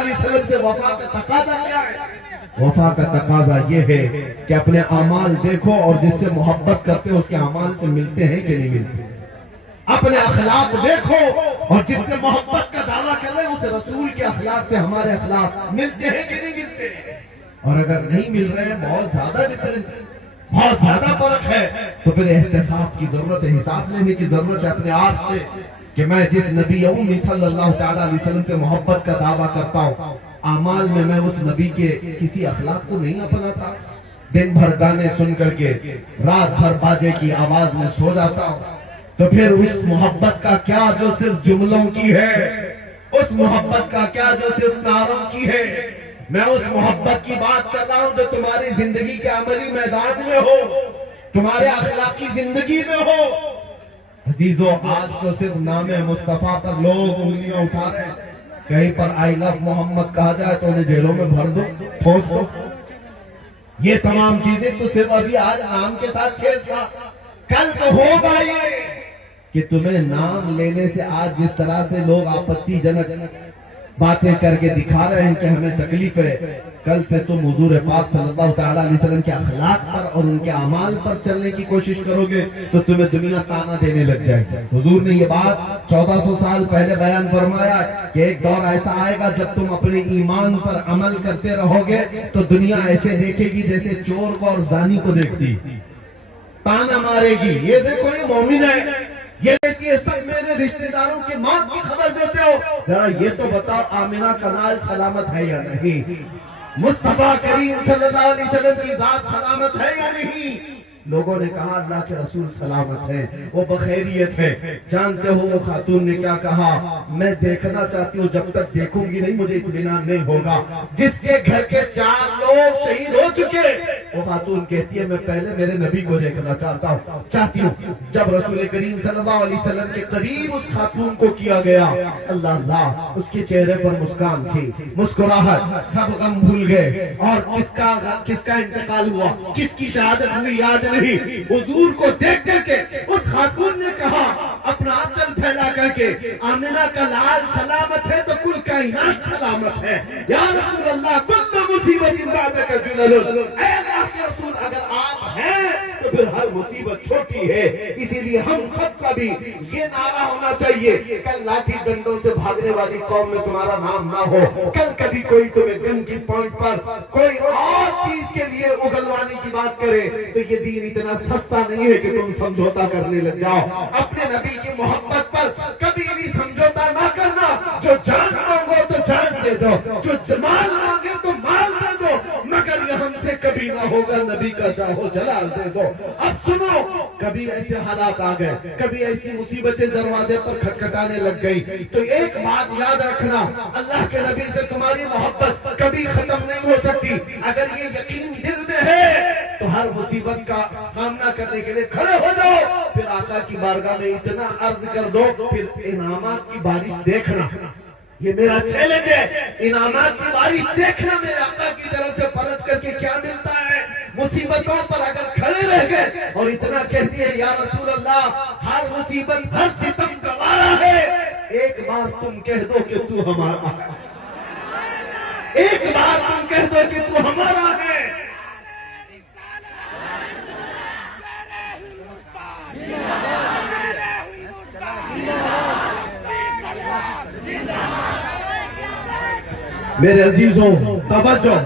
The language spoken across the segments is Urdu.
علیہ وسلم سے وفا کا تقاضا کیا ہے؟ وفا کا تقاضا یہ ہے کہ اپنے اعمال دیکھو اور جس سے محبت کرتے ہو اس کے اعمال سے ملتے ہیں کہ نہیں ملتے. اپنے اخلاق دیکھو اور جس سے محبت کا دعویٰ کر رہے ہیں اسے رسول کے اخلاق سے ہمارے اخلاق ملتے ہیں کہ نہیں ملتے ہیں. اور اگر نہیں مل رہے ہیں، بہت زیادہ ڈفرنس ہے، بہت زیادہ فرق ہے، تو پھر احتساب کی ضرورت ہے، حساب لینے کی ضرورت ہے اپنے آپ سے کہ میں جس نبی امی صلی اللہ تعالیٰ علیہ وسلم سے محبت کا دعویٰ کرتا ہوں، اعمال میں اس نبی کے کسی اخلاق کو نہیں اپناتا. دن بھر گانے سن کر کے رات بھر باجے کی آواز میں سو جاتا ہوں، تو پھر اس محبت کا کیا جو صرف جملوں کی ہے، اس محبت کا کیا جو صرف نعروں کی ہے. میں اس محبت کی بات کر رہا ہوں جو تمہاری زندگی کے عملی میدان میں ہو، تمہارے اخلاقی زندگی میں ہو. عزیزو، آج تو صرف نام مصطفیٰ پر لوگ انگلیاں اٹھا رہے ہیں. کہیں پر آئی لو محمد کہا جائے تو انہیں جیلوں میں بھر دو، ٹھوس دو. یہ تمام چیزیں تو صرف ابھی آج نام کے ساتھ چھیڑ چھاڑ. کل تو ہوگا یہ کہ تمہیں نام لینے سے آج جس طرح سے لوگ آپتی جنک باتیں کر کے دکھا رہے ہیں کہ ہمیں تکلیف ہے، کل سے تم حضور پاک صلی اللہ تعالیٰ علیہ وسلم کے اخلاق پر اور ان کے اعمال پر چلنے کی کوشش کرو گے تو تمہیں دنیا تانا دینے لگ جائے گی. حضور نے یہ بات 1400 سال پہلے بیان فرمایا کہ ایک دور ایسا آئے گا جب تم اپنے ایمان پر عمل کرتے رہو گے تو دنیا ایسے دیکھے گی جیسے چور کو اور زانی کو دیکھتی، تانا مارے گی. یہ دیکھو یہ مومن ہے، یہ دیکھتی ہے سب میرے رشتہ داروں کی موت کی خبر دیتے ہو. ذرا یہ تو بتاؤ آمنہ کا لال سلامت ہے یا نہیں؟ مصطفیٰ کریم صلی اللہ علیہ وسلم کی ذات سلامت ہے یا نہیں؟ لوگوں نے کہا اللہ کے رسول سلامت ہے، وہ بخیریت ہے. جانتے ہو وہ خاتون نے کیا کہا؟ میں دیکھنا چاہتی ہوں، جب تک دیکھوں گی نہیں مجھے اطمینان نہیں ہوگا. جس کے گھر کے 4 لوگ شہید ہو چکے، وہ خاتون کہتی ہے میں پہلے میرے نبی کو دیکھنا چاہتی ہوں. جب رسول کریم صلی اللہ علیہ وسلم کے قریب اس خاتون کو کیا گیا، اللہ اللہ، اس کے چہرے پر مسکان تھی، مسکراہٹ، سب غم بھول گئے. اور کس کا انتقال ہوا، کس کی شہادت ہوئی یاد نہیں. حضور کو دیکھ کر کے اس خاتون نے کہا اپنا آنچل پھیلا کر کے آمنہ کا لال سلامت ہے تو کل کائنات سلامت ہے. یا رسول اللہ کل مصیبت بعدک جلل، اے اللہ کے رسول اگر آپ ہیں تو پھر ہر مصیبت چھوٹی ہے. اسی لیے ہم سب کا بھی یہ نعرہ ہونا چاہیے، کل لاٹھی ڈنڈوں سے بھاگنے والی قوم میں تمہارا نام نہ ہو. کل کبھی کوئی تمہیں گن کی پوائنٹ پر کوئی اور چیز کے لیے اگلوانے کی بات کرے تو یہ دین اتنا سستا نہیں ہے کہ تم سمجھوتا کرنے لگ جاؤ. اپنے نبی کی محبت پر کبھی بھی سمجھوتا نہ کرنا. جو جان مانگو تو جان دے دو، جو مال مانگے تو مال دے دو، مگر یہ ہم سے کبھی نہ ہوگا نبی کا چاہو جلال دے دو. اب سنو، کبھی ایسے حالات آ گئے، کبھی ایسی مصیبتیں دروازے پر کھٹکھٹانے لگ گئی تو ایک بات یاد رکھنا، اللہ کے نبی سے تمہاری محبت کبھی ختم نہیں ہو سکتی. اگر یہ یقین دل میں ہے تو ہر مصیبت کا سامنا کرنے کے لیے کھڑے ہو جاؤ. پھر آقا کی بارگاہ میں اتنا عرض کر دو، پھر انعامات کی بارش دیکھنا. یہ میرا چیلنج ہے، انعامات کی بارش دیکھنا میرے آقا کی طرف سے پلٹ کر کے کیا ملتا ہے. مصیبتوں پر اگر کھڑے رہ گئے اور اتنا کہتی ہے یا رسول اللہ ہر مصیبت ہر ستم گوارا ہے، ایک بار تم کہہ دو کہ تو ہمارا ہے، ایک بار تم کہہ دو کہ تو ہمارا ہے. میرے عزیزوں توجہ،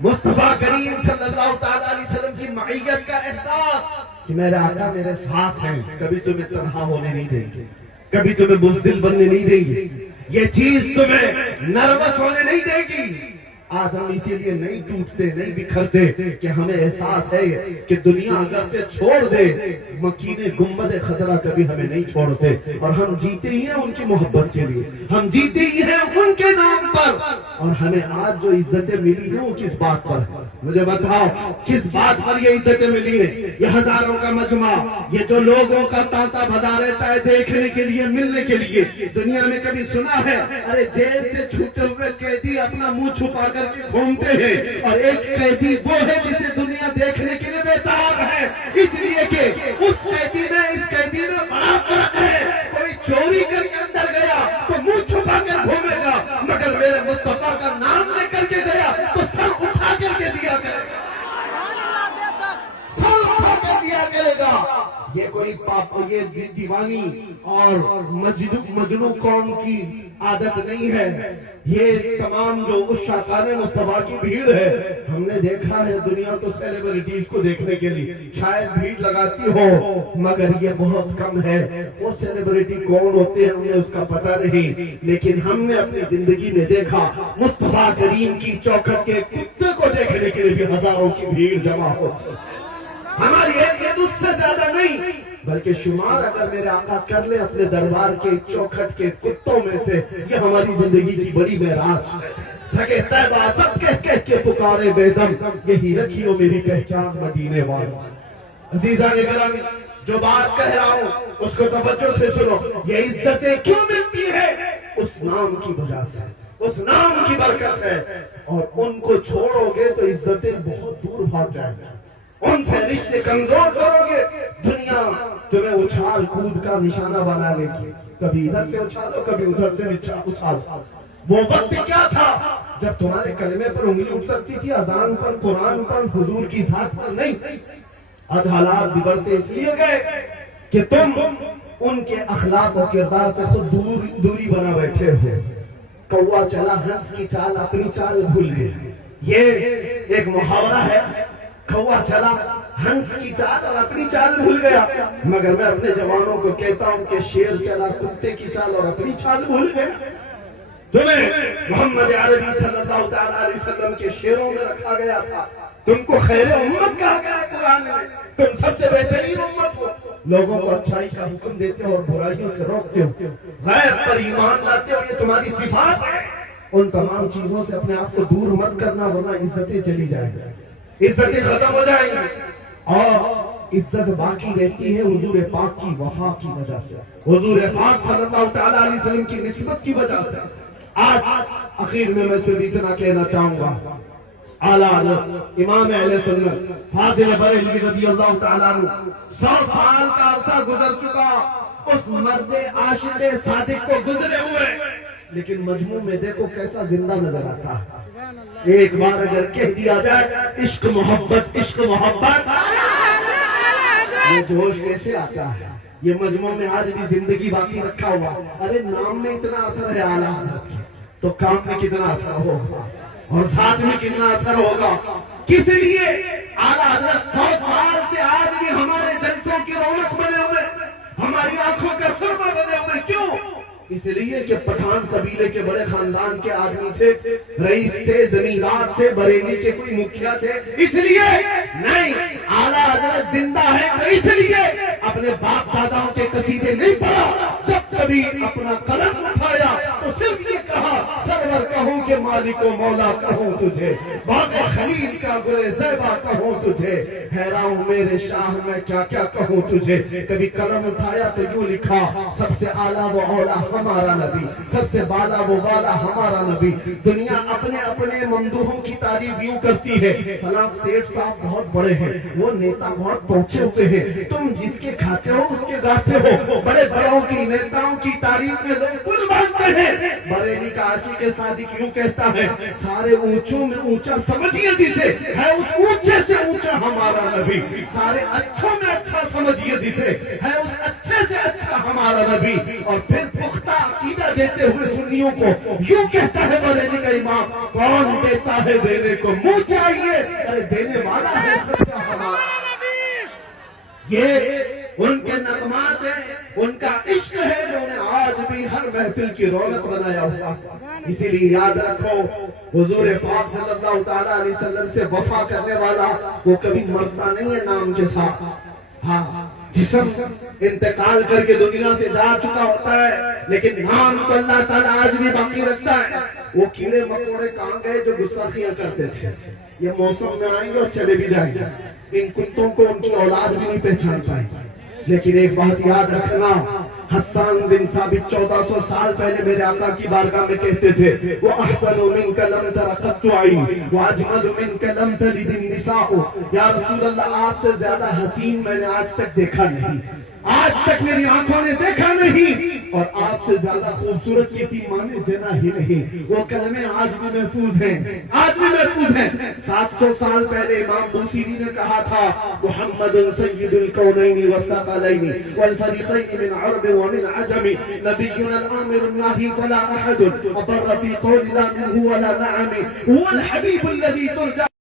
مصطفیٰ کریم صلی اللہ تعالیٰ علیہ وسلم کی معیت کا احساس کہ میرے آقا میرے ساتھ ہیں، کبھی تمہیں تنہا ہونے نہیں دیں گے، کبھی تمہیں بزدل بننے نہیں دیں گے، یہ چیز تمہیں نروس ہونے نہیں دے گی. آج ہم اسی لیے نہیں ٹوٹتے نہیں بکھرتے کہ ہمیں احساس ہے کہ دنیا اگرچہ چھوڑ دے مکین گنبد خضرا کبھی ہمیں نہیں چھوڑتے. اور ہم جیتے ہی ہیں ان کی محبت کے لیے، ہم جیتے ہی ہیں ان کے نام پر. اور ہمیں آج جو عزتیں ملی ہیں وہ کس بات پر؟ مجھے بتاؤ کس بات پر یہ عزتیں ملی ہیں؟ یہ ہزاروں کا مجمع، یہ جو لوگوں کا تانتا بھدا رہتا ہے دیکھنے کے لیے ملنے کے لیے. دنیا میں کبھی سنا ہے ارے جیل سے چھوٹے ہوئے قیدی اپنا منہ چھپا کر کے گھومتے ہیں اور ایک قیدی وہ ہے جسے دنیا دیکھنے کے لیے بیتاب ہے، اس لیے کہ اس قیدی میں اس قیدی میں بڑا فرق ہے. کوئی چوری کر کے اندر گیا تو منہ چھپا کر گھومے گا، مگر میرے مصطفیٰ مصطفیٰ کا نام لے کر کے گیا تو سر اٹھا کر کے دیا کرے گا، سر اٹھا کر دیا کرے گا۔ یہ کوئی یہ دیوانی اور مجنو قوم کی عادت نہیں ہے، یہ تمام جو اس شاکان مصطفیٰ کی بھیڑ ہے۔ ہم نے دیکھا ہے دنیا تو سیلیبریٹیز کو دیکھنے کے لیے شاید بھیڑ لگاتی ہو، مگر یہ بہت کم ہے۔ وہ سیلیبریٹی کون ہوتے ہیں ہمیں اس کا پتہ نہیں، لیکن ہم نے اپنی زندگی میں دیکھا مصطفیٰ کریم کی چوکھٹ کے کتے کو دیکھنے کے لیے بھی ہزاروں کی بھیڑ جمع ہوتی ہے۔ ہماری حیثیت اس سے زیادہ نہیں، بلکہ شمار اگر میرے آقا کر لے اپنے دربار کے چوکھٹ کے کتوں میں سے، یہ ہماری زندگی کی بڑی معراج ہے۔ سگے طیبہ سب کہہ کے پکارے بے دم، یہی رکھی ہو میری پہچان مدینے والوں۔ عزیزان گرامی، جو بات کہہ رہا ہوں اس کو توجہ سے سنو۔ یہ عزتیں کیوں ملتی ہے؟ اس نام کی وجہ سے، اس نام کی برکت ہے، اور ان کو چھوڑو گے تو عزتیں بہت دور بھاگ جائیں گے، ان سے رشتے کمزور کرو گے، دنیا تمہیں اچھال کود کا نشانہ بنا لے گی، کبھی ادھر سے اچھالو کبھی ادھر سے اچھالو۔ وہ وقت کیا تھا جب تمہارے کلمے پر انگلی اٹھ سکتی تھی، اذان پر، قرآن پر، حضور کی ذات پر نہیں۔ آج حالات بگڑتے اس لیے گئے کہ تم ان کے اخلاق و کردار سے خود دوری بنا بیٹھے ہو۔ کوا چلا ہنس کی چال اپنی چال بھول گئے، یہ ایک محاورہ ہے۔ کوا چلا ہنس کی چال اور اپنی چال بھول گیا، مگر میں اپنے جوانوں کو کہتا ہوں کہ شیر چلا کتے کی چال اور اپنی چال بھول گیا۔ تمہیں محمد عربی صلی اللہ تعالیٰ علیہ وسلم کے شیروں میں رکھا گیا تھا، تم کو خیر امت کہا گیا قرآن میں، تم سب سے بہترین امت ہو، لوگوں کو اچھائی کا حکم دیتے ہو اور برائیوں سے روکتے ہو، غیب پر ایمان لاتے ہو، یہ تمہاری صفات ہے۔ ان تمام چیزوں سے اپنے آپ کو دور مت کرنا، ورنہ عزتیں چلی جائیں گی، عزتیں ختم ہو جائیں گی، اور عزت باقی رہتی ہے حضور پاک کی وفا کی وجہ سے، حضور پاک صلی اللہ تعالیٰ علیہ وسلم کی نسبت کی وجہ سے۔ آج اخیر میں صرف اتنا کہنا چاہوں گا، اعلیٰ حضرت امام اہل سنت فاضل بریلوی رضی اللہ تعالیٰ عنہ 100 سال کا عرصہ گزر چکا اس مرد عاشق صادق کو گزرے ہوئے، لیکن مجموع میں دیکھو کیسا زندہ نظر آتا ہے۔ ایک بار اگر کہہ دیا جائے عشق محبت عشق محبت، یہ جوش کیسے آتا ہے؟ یہ مجموع میں آج بھی زندگی باقی رکھا ہوا۔ ارے نام میں اتنا اثر ہے اعلیٰ حضرت کی، تو کام میں کتنا اثر ہوگا اور ساتھ میں کتنا اثر ہوگا۔ کس لیے اعلیٰ حضرت 100 سال سے آج بھی ہمارے جلسوں کی رونق بنے ہوئے، ہماری آنکھوں کا سرما بنے ہوئے؟ کیوں؟ اس لیے کہ پٹھان قبیلے کے بڑے خاندان کے آدمی تھے، رئیس تھے، زمیندار تھے، بریلی کے کوئی مکھیا تھے، اس لیے نہیں۔ اعلیٰ حضرت زندہ ہے تو اس لیے اپنے باپ داداؤں کے قصیدے نہیں پڑھا، جب کبھی اپنا قلم اٹھایا تو صرف یہ کہا سرور کہوں کہ مالک و مولا کہوں تجھے، باغ خلیل کا گل زیبا کہوں تجھے، حیران میرے شاہ میں کیا کیا کہوں تجھے۔ کبھی قلم اٹھایا تو یوں لکھا سب سے اعلیٰ و اولا ہمارا نبی، سب سے بالا و بالا ہمارا نبی۔ دنیا اپنے اپنے ممدوحوں کی تعریف یوں کرتی ہے، فلاں سیٹھ صاحب بہت بڑے ہیں، وہ نیتا بہت پہنچے ہوئے ہیں، تم جس کے کھاتے ہو اس کے گاتے ہو۔ بڑے بڑوں کی نیتاؤں کی تعریف میں لوگ پل باندھتے ہیں۔ بریلی کا عاشق صادق یوں کہتا ہے سارے اونچوں میں اونچا سمجھیے جسے، ہے اس اونچے سے اونچا ہمارا نبی، سارے اچھوں میں اچھا سمجھیے جسے، ہے اس اچھے سے اچھا ہمارا نبی۔ اور پھر پختہ عقیدہ دیتے ہوئے سنیوں کو یوں کہتا ہے بریلی کا امام، کون دیتا ہے دینے کو منہ چاہیے، ارے دینے والا ہے سچا ہمارا۔ یہ ان کے نغمات ہیں، ان کا عشق ہے جو انہیں آج بھی ہر محفل کی رونق بنایا ہوا۔ اسی لیے یاد رکھو حضور پاک صلی اللہ تعالیٰ علیہ وسلم سے وفا کرنے والا وہ کبھی مرتا نہیں ہے نام کے ساتھ۔ ہاں جسم انتقال کر کے دنیا سے جا چکا ہوتا ہے، لیکن نام تو اللہ تعالیٰ آج بھی باقی رکھتا ہے۔ وہ کیڑے مکوڑے کہاں گئے جو گستاخیاں کرتے تھے؟ یہ موسم میں آئیں گے اور چلے بھی جائیں گے، ان کتوں کو ان کی اولاد بھی نہیں پہچان پائے۔ لیکن ایک بات یاد رکھنا، حسان بن ثابت 1400 سال پہلے میرے آقا کی بارگاہ میں کہتے تھے وَأَحْسَنُ مِنْكَ لَمْ تَرَ قَطُّ عَيْنٌ وَأَجْمَلُ مِنْكَ لَمْ تَلِدِ النِّسَاءُ، یا رسول اللہ آپ سے زیادہ حسین میں نے آج تک دیکھا نہیں، آج تک میری آنکھوں نے دیکھا نہیں۔ اور آپ سے زیادہ خوبصورت کسی ماں نے جنا ہی نہیں. وہ کلمے آج بھی محفوظ ہیں, آج بھی محفوظ ہیں. 700 سال پہلے امام بوصیری نے کہا تھا محمد سید الکونین والثقلین والفریقین من عرب ومن عجم نبینا الامر الناہی فلا احد اضر فی قول لا منه ولا نعم هو الحبیب الذي ترجع